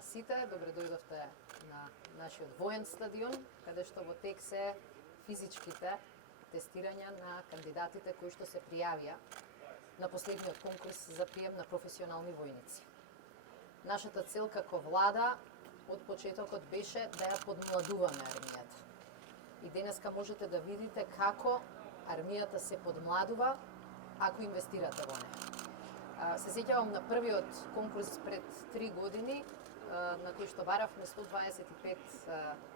на сите, добре дојдовте на нашиот воен стадион, каде што во тек се физичките тестирања на кандидатите кои што се пријавија на последниот конкурс за прием на професионални војници. Нашата цел како влада од почетокот беше да ја подмладуваме армијата. И денеска можете да видите како армијата се подмладува ако инвестирате во неја. Се сеќавам на првиот конкурс пред 3 години, на кој што баравме 125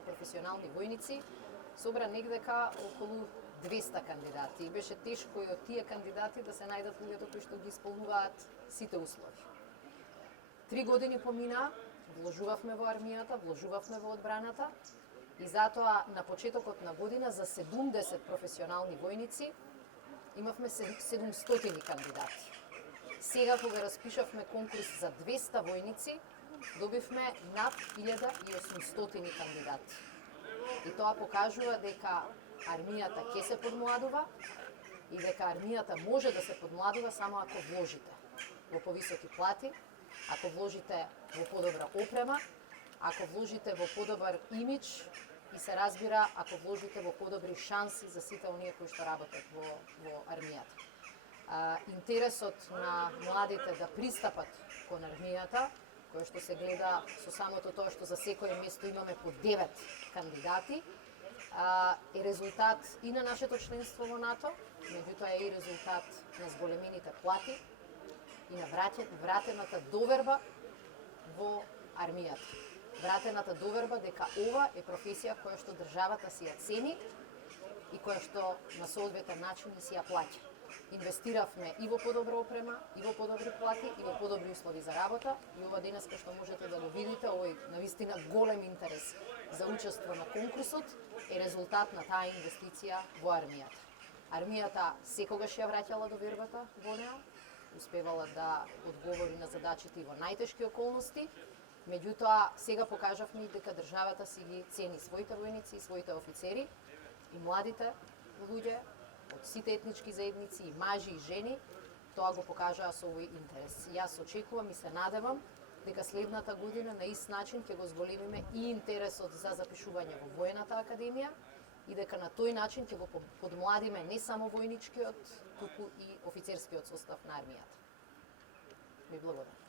професионални војници, собра негдека околу 200 кандидати. И беше тешко и од тие кандидати да се најдат луѓето кои што ги исполнуваат сите услови. 3 години помина, вложувавме во армијата, вложувавме во одбраната и затоа на почетокот на година за 70 професионални војници имавме 700 кандидати. Сега, кога распишавме конкурс за 200 војници, добивме над 1800 кандидати. И тоа покажува дека армијата ќе се подмладува и дека армијата може да се подмладува само ако вложите во повисоки плати, ако вложите во подобра опрема, ако вложите во подобар имидж и се разбира, ако вложите во подобри шанси за сите оние кои што работат во армијата. Интересот на младите да пристапат кон армијата, кој што се гледа со самото тоа што за секое место имаме по 9 кандидати, е резултат и на нашето членство во НАТО, меѓутоа е и резултат на зголемените плати и на вратената доверба во армијата. Вратената доверба дека ова е професија која што државата си ја цени и која што на соодветен начин си ја плаќа. Инвестиравме и во подобра опрема, и во подобри плати, и во подобри услови за работа. И ова денеска што можете да го видите, овој навистина голем интерес за учество на конкурсот е резултат на таа инвестиција во армијата. Армијата секогаш ја враќала довербата во неа, успевала да одговори на задачите и во најтешки околности, меѓутоа сега покажавме дека државата си ги цени своите војници и своите офицери и младите луѓе од сите етнички заедници, и мажи и жени, тоа го покажаа со овој интерес. Јас очекувам и се надевам дека следната година на ист начин ќе го зголемиме и интересот за запишување во Воената академија и дека на тој начин ќе го подмладиме не само војничкиот, туку и офицерскиот состав на армијата. Ви благодарам.